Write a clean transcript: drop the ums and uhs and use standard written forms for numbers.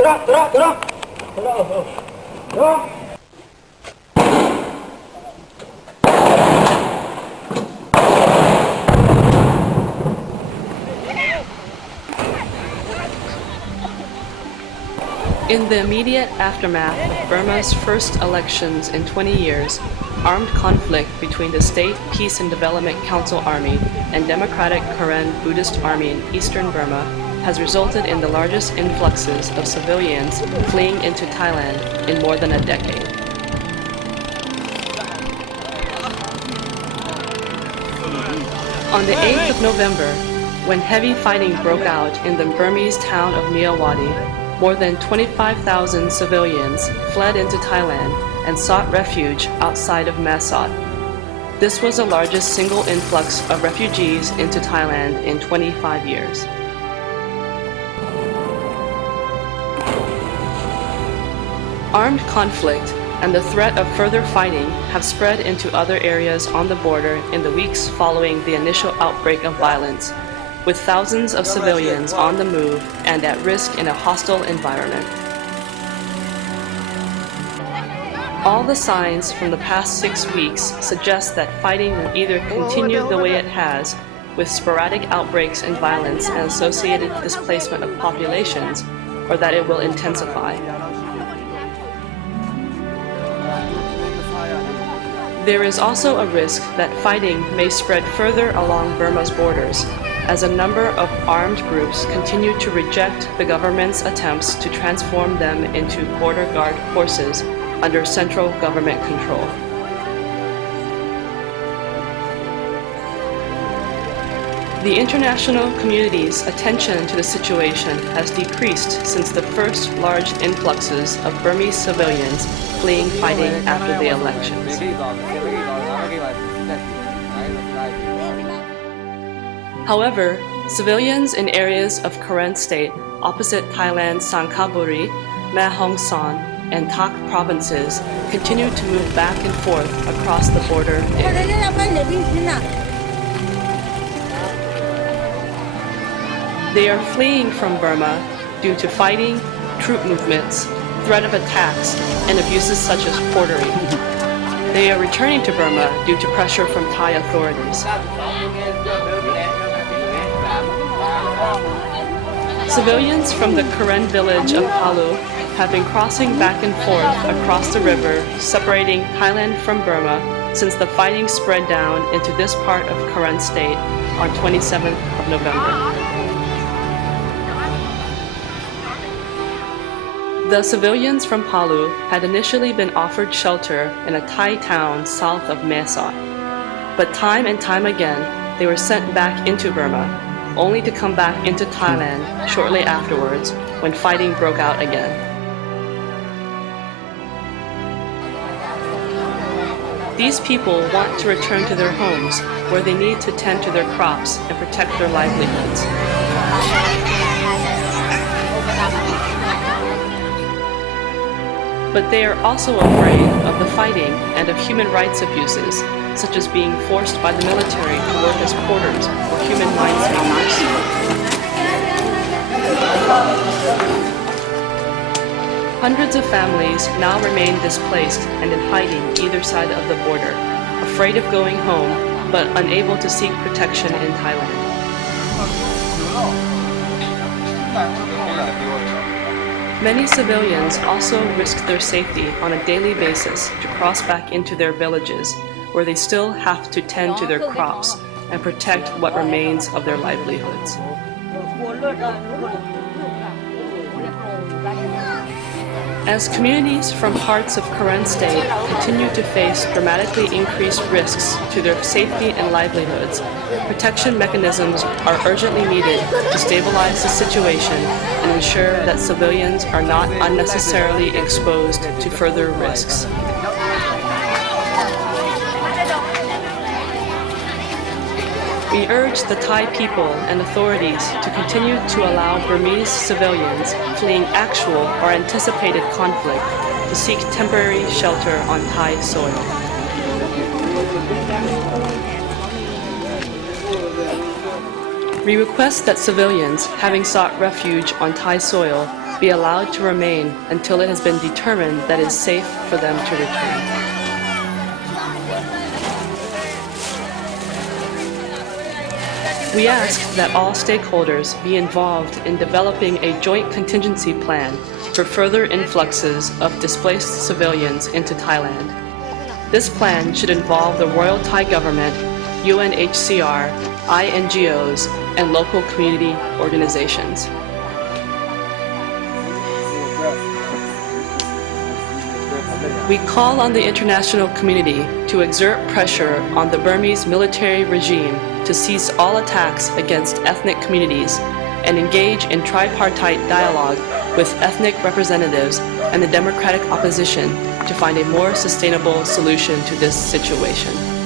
In the immediate aftermath of Burma's first elections in 20 years, armed conflict between the State Peace and Development Council Army and Democratic Karen Buddhist Army in eastern Burma has resulted in the largest influxes of civilians fleeing into Thailand in more than a decade. On the 8th of November, when heavy fighting broke out in the Burmese town of Myawaddy, more than 25,000 civilians fled into Thailand and sought refuge outside of Mae Sot. This was the largest single influx of refugees into Thailand in 25 years. Armed conflict and the threat of further fighting have spread into other areas on the border in the weeks following the initial outbreak of violence, with thousands of civilians on the move and at risk in a hostile environment. All the signs from the past 6 weeks suggest that fighting will either continue the way it has, with sporadic outbreaks and violence and associated displacement of populations, or that it will intensify. There is also a risk that fighting may spread further along Burma's borders, as a number of armed groups continue to reject the government's attempts to transform them into border guard forces under central government control. The international community's attention to the situation has decreased since the first large influxes of Burmese civilians fleeing fighting after the elections. However, civilians in areas of Karen State opposite Thailand's Sangkhaburi, Mae Hong Son, and Tak provinces continue to move back and forth across the border area. They are fleeing from Burma due to fighting, troop movements, threat of attacks, and abuses such as quartering. They are returning to Burma due to pressure from Thai authorities. Civilians from the Karen village of Palu have been crossing back and forth across the river separating Thailand from Burma since the fighting spread down into this part of Karen State on 27th of November. The civilians from Palu had initially been offered shelter in a Thai town south of Mae Sot, but time and time again they were sent back into Burma, only to come back into Thailand shortly afterwards when fighting broke out again. These people want to return to their homes where they need to tend to their crops and protect their livelihoods. But they are also afraid of the fighting and of human rights abuses, such as being forced by the military to work as porters or human rights farmers. Hundreds of families now remain displaced and in hiding either side of the border, afraid of going home but unable to seek protection in Thailand. Many civilians also risk their safety on a daily basis to cross back into their villages, where they still have to tend to their crops and protect what remains of their livelihoods. As communities from parts of Karen State continue to face dramatically increased risks to their safety and livelihoods, protection mechanisms are urgently needed to stabilize the situation and ensure that civilians are not unnecessarily exposed to further risks. We urge the Thai people and authorities to continue to allow Burmese civilians fleeing actual or anticipated conflict to seek temporary shelter on Thai soil. We request that civilians having sought refuge on Thai soil be allowed to remain until it has been determined that it is safe for them to return. We ask that all stakeholders be involved in developing a joint contingency plan for further influxes of displaced civilians into Thailand. This plan should involve the Royal Thai government, UNHCR, INGOs, and local community organizations. We call on the international community to exert pressure on the Burmese military regime to cease all attacks against ethnic communities and engage in tripartite dialogue with ethnic representatives and the democratic opposition to find a more sustainable solution to this situation.